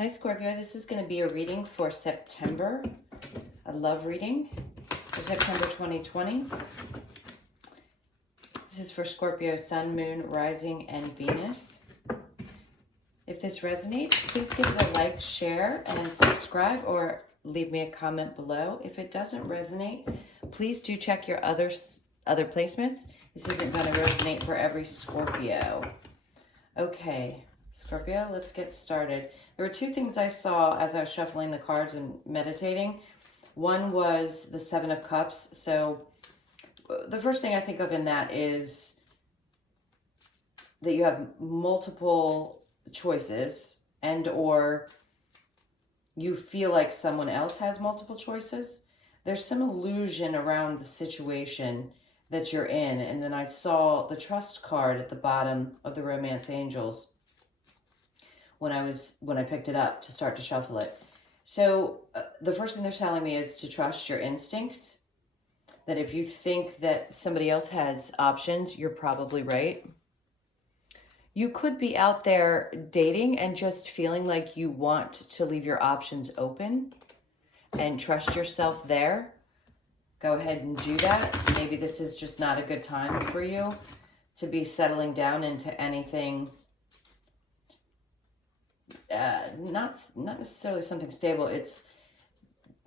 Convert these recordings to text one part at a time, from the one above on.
Hi Scorpio, this is going to be a reading for September, a love reading for September 2020. This is for Scorpio, Sun, Moon, Rising, and Venus. If this resonates, please give it a like, share, and subscribe, or leave me a comment below. If it doesn't resonate, please do check your other placements. This isn't going to resonate for every Scorpio. Okay, Scorpio, let's get started. There were two things I saw as I was shuffling the cards and meditating. One was the Seven of Cups. So the first thing I think of in that is that you have multiple choices, and or you feel like someone else has multiple choices. There's some illusion around the situation that you're in. And then I saw the Trust card at the bottom of the Romance Angels when I picked it up to start to shuffle it. So the first thing they're telling me is to trust your instincts. That if you think that somebody else has options, you're probably right. You could be out there dating and just feeling like you want to leave your options open and trust yourself there. Go ahead and do that. Maybe this is just not a good time for you to be settling down into anything, not necessarily something stable. It's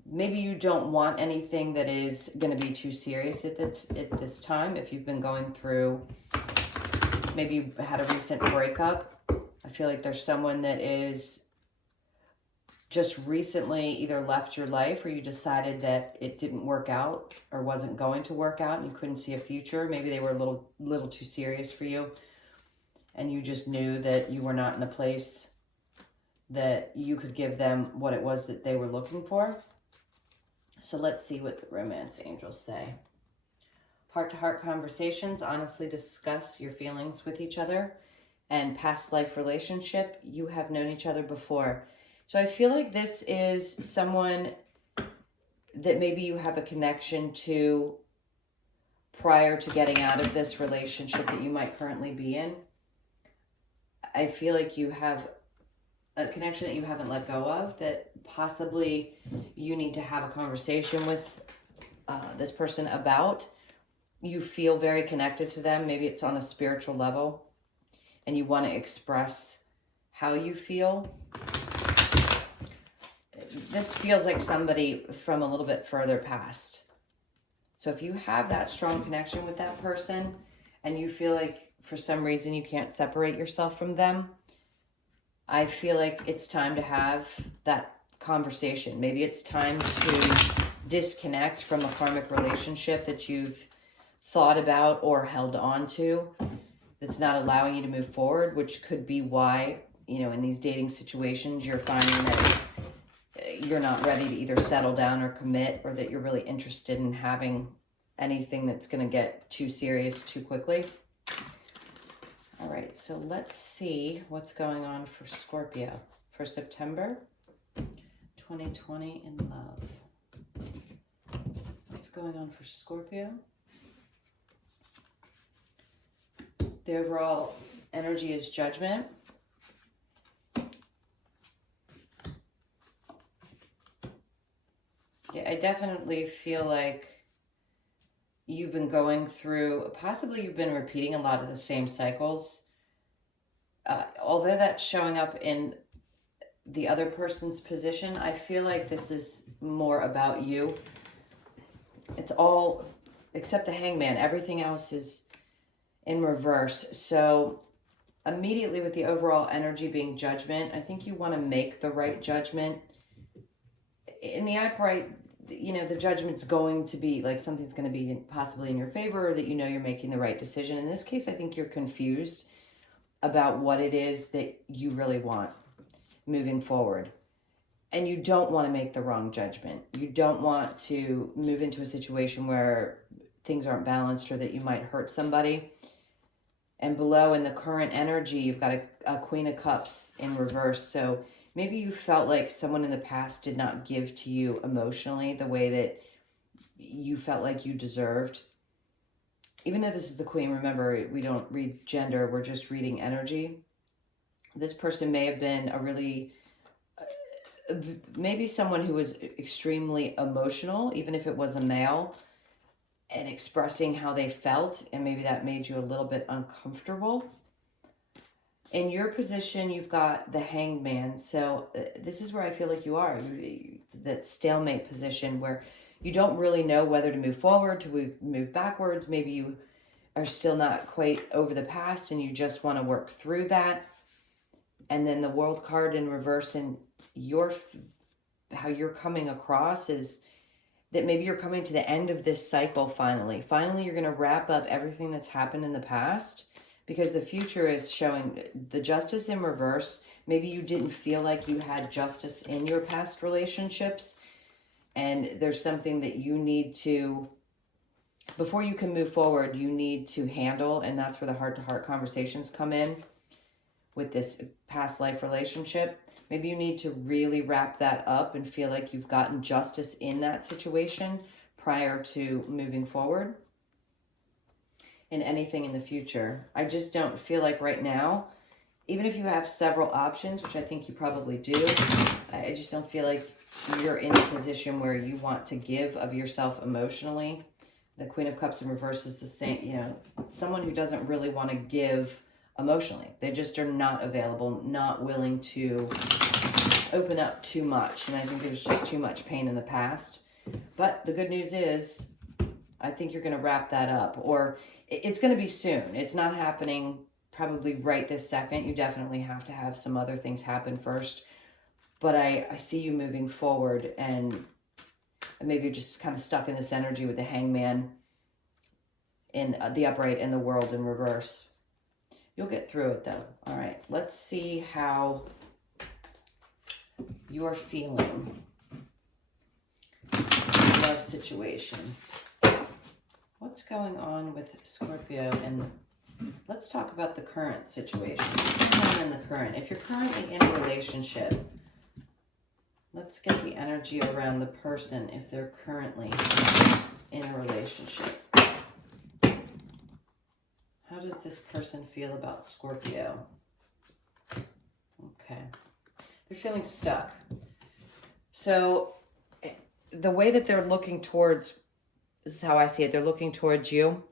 maybe you don't want anything that is going to be too serious at this time. If you've been going through, maybe you've had a recent breakup. I feel like there's someone that is just recently either left your life, or you decided that it didn't work out or wasn't going to work out and you couldn't see a future. Maybe they were a little too serious for you, and you just knew that you were not in a place that you could give them what it was that they were looking for. So let's see what the Romance Angels say. Heart-to-heart conversations. Honestly discuss your feelings with each other. And past life relationship. You have known each other before. So I feel like this is someone that maybe you have a connection to prior to getting out of this relationship that you might currently be in. I feel like you have a connection that you haven't let go of, that possibly you need to have a conversation with this person about. You feel very connected to them. Maybe it's on a spiritual level, and you want to express how you feel. This feels like somebody from a little bit further past. So if you have that strong connection with that person and you feel like for some reason you can't separate yourself from them, I feel like it's time to have that conversation. Maybe it's time to disconnect from a karmic relationship that you've thought about or held on to that's not allowing you to move forward, which could be why, in these dating situations, you're finding that you're not ready to either settle down or commit, or that you're really interested in having anything that's going to get too serious too quickly. All right, so let's see what's going on for Scorpio for September 2020 in love. What's going on for Scorpio? The overall energy is Judgment. Yeah, I definitely feel like you've been going through, possibly you've been repeating a lot of the same cycles. Although that's showing up in the other person's position, I feel like this is more about you. It's all, except the Hangman, everything else is in reverse. So immediately with the overall energy being Judgment, I think you want to make the right judgment. In the upright, the judgment's going to be like something's going to be possibly in your favor, or that you're making the right decision. In this case, I think you're confused about what it is that you really want moving forward. And you don't want to make the wrong judgment. You don't want to move into a situation where things aren't balanced, or that you might hurt somebody. And below in the current energy, you've got a Queen of Cups in reverse. So maybe you felt like someone in the past did not give to you emotionally the way that you felt like you deserved. Even though this is the Queen, remember, we don't read gender, we're just reading energy. This person may have been a really maybe someone who was extremely emotional, even if it was a male, and expressing how they felt, and maybe that made you a little bit uncomfortable. In your position, you've got the Hanged Man. So this is where I feel like you are, that stalemate position where you don't really know whether to move forward, to move backwards. Maybe you are still not quite over the past and you just want to work through that. And then the World card in reverse, and how you're coming across is that maybe you're coming to the end of this cycle finally. Finally, you're going to wrap up everything that's happened in the past, because the future is showing the Justice in reverse. Maybe you didn't feel like you had justice in your past relationships, and there's something that you need to, before you can move forward, you need to handle, and that's where the heart-to-heart conversations come in with this past life relationship. Maybe you need to really wrap that up and feel like you've gotten justice in that situation prior to moving forward in anything in the future. I just don't feel like right now, even if you have several options, which I think you probably do, I just don't feel like you're in a position where you want to give of yourself emotionally. The Queen of Cups in reverse is the same, someone who doesn't really want to give emotionally. They just are not available, not willing to open up too much. And I think there's just too much pain in the past. But the good news is, I think you're going to wrap that up, or it's going to be soon. It's not happening probably right this second. You definitely have to have some other things happen first. But I see you moving forward, and maybe you're just kind of stuck in this energy with the Hangman in the upright and the World in reverse. You'll get through it though. All right, let's see how you're feeling in the love situation. What's going on with Scorpio? And let's talk about the current situation. What's going on in the current? If you're currently in a relationship, let's get the energy around the person if they're currently in a relationship. How does this person feel about Scorpio? Okay. They're feeling stuck. So the way that they're looking towards, this is how I see it, they're looking towards you,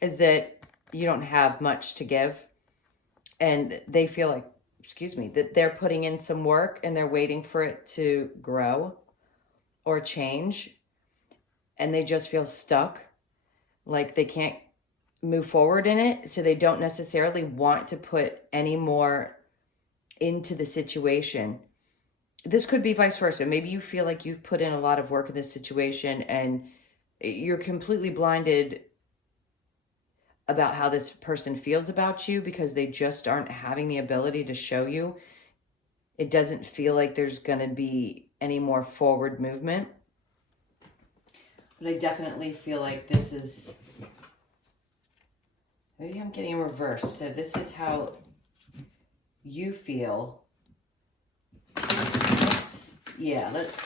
is that you don't have much to give. And they feel like, that they're putting in some work and they're waiting for it to grow or change. And they just feel stuck, like they can't move forward in it. So they don't necessarily want to put any more into the situation. This could be vice versa. Maybe you feel like you've put in a lot of work in this situation and you're completely blinded about how this person feels about you because they just aren't having the ability to show you. It doesn't feel like there's going to be any more forward movement. But I definitely feel like this is, maybe I'm getting in reverse. So this is how you feel.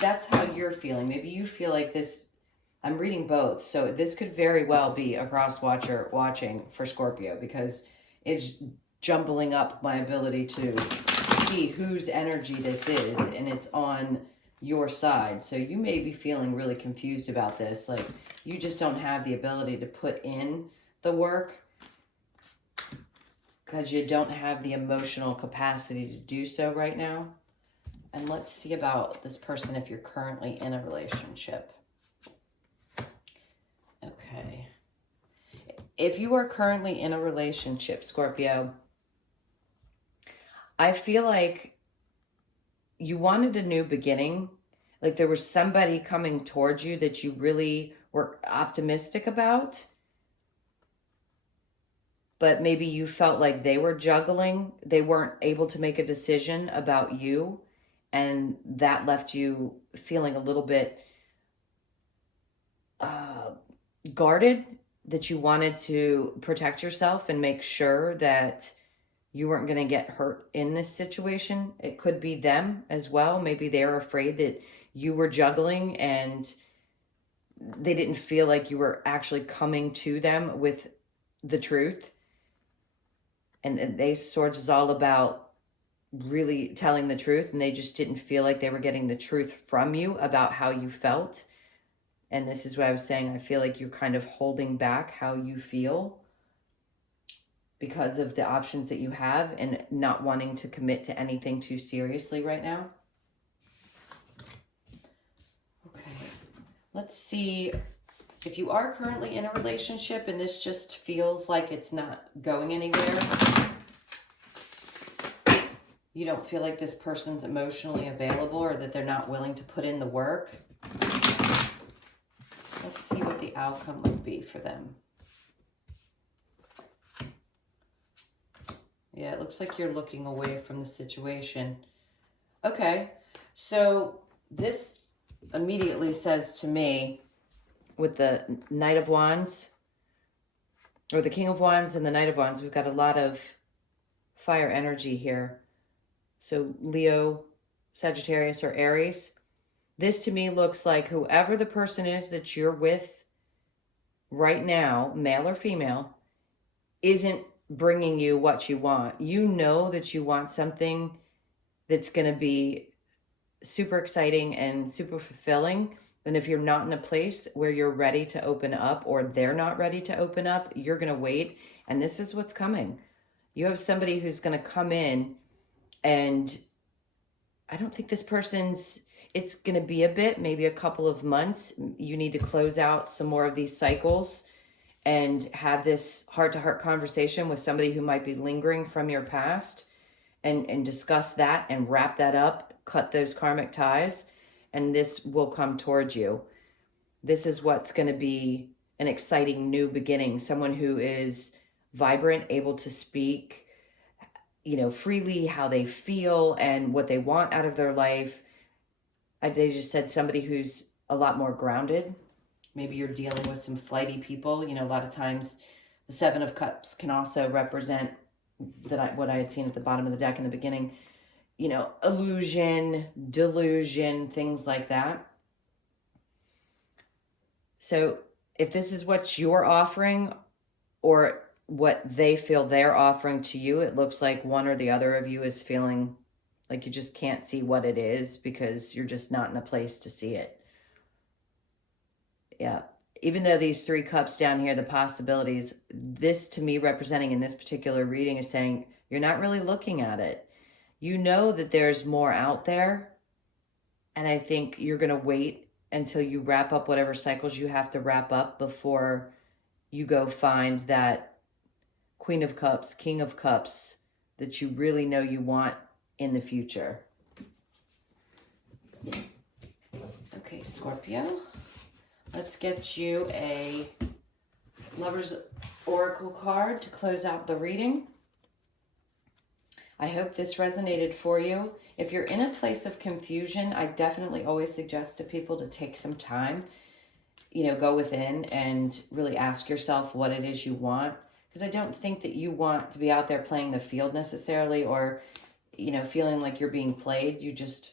That's how you're feeling. Maybe you feel like this. I'm reading both, so this could very well be a cross-watcher watching for Scorpio, because it's jumbling up my ability to see whose energy this is, and it's on your side. So you may be feeling really confused about this, like you just don't have the ability to put in the work because you don't have the emotional capacity to do so right now. And let's see about this person if you're currently in a relationship. Okay. If you are currently in a relationship, Scorpio, I feel like you wanted a new beginning. Like there was somebody coming towards you that you really were optimistic about. But maybe you felt like they were juggling. They weren't able to make a decision about you. And that left you feeling a little bit guarded, that you wanted to protect yourself and make sure that you weren't going to get hurt in this situation. It could be them as well. Maybe they're afraid that you were juggling and they didn't feel like you were actually coming to them with the truth. And Ace of Swords is all about really telling the truth, and they just didn't feel like they were getting the truth from you about how you felt. And this is what I was saying. I feel like you're kind of holding back how you feel because of the options that you have and not wanting to commit to anything too seriously right now. Okay, let's see if you are currently in a relationship and this just feels like it's not going anywhere. You don't feel like this person's emotionally available or that they're not willing to put in the work. Let's see what the outcome would be for them. Yeah, it looks like you're looking away from the situation. Okay, so this immediately says to me, with the Knight of Wands, or the King of Wands and the Knight of Wands, we've got a lot of fire energy here. So Leo, Sagittarius, or Aries. This to me looks like whoever the person is that you're with right now, male or female, isn't bringing you what you want. You know that you want something that's going to be super exciting and super fulfilling. And if you're not in a place where you're ready to open up, or they're not ready to open up, you're going to wait. And this is what's coming. You have somebody who's going to come in, and I don't think this person's, it's going to be a bit, maybe a couple of months. You need to close out some more of these cycles and have this heart-to-heart conversation with somebody who might be lingering from your past, and discuss that and wrap that up, cut those karmic ties, and this will come towards you. This is what's going to be an exciting new beginning. Someone who is vibrant, able to speak, freely how they feel and what they want out of their life. They just said somebody who's a lot more grounded. Maybe you're dealing with some flighty people. A lot of times the Seven of Cups can also represent what I had seen at the bottom of the deck in the beginning, illusion, delusion, things like that. So if this is what you're offering or what they feel they're offering to you, it looks like one or the other of you is feeling like you just can't see what it is because you're just not in a place to see it. Yeah. Even though these 3 cups down here, the possibilities, this to me representing in this particular reading is saying you're not really looking at it. You know that there's more out there. And I think you're going to wait until you wrap up whatever cycles you have to wrap up before you go find that Queen of Cups, King of Cups that you really know you want in the future. Okay, Scorpio. Let's get you a Lover's Oracle card to close out the reading. I hope this resonated for you. If you're in a place of confusion, I definitely always suggest to people to take some time, go within and really ask yourself what it is you want. Because I don't think that you want to be out there playing the field necessarily, or, feeling like you're being played. You just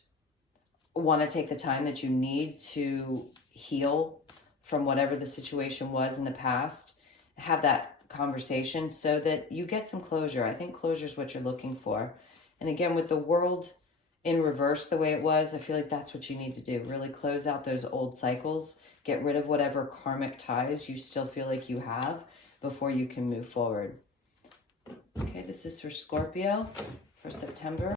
want to take the time that you need to heal from whatever the situation was in the past, have that conversation so that you get some closure. I think closure is what you're looking for. And again, with the world in reverse the way it was, I feel like that's what you need to do. Really close out those old cycles, get rid of whatever karmic ties you still feel like you have before you can move forward. Okay, this is for Scorpio for September.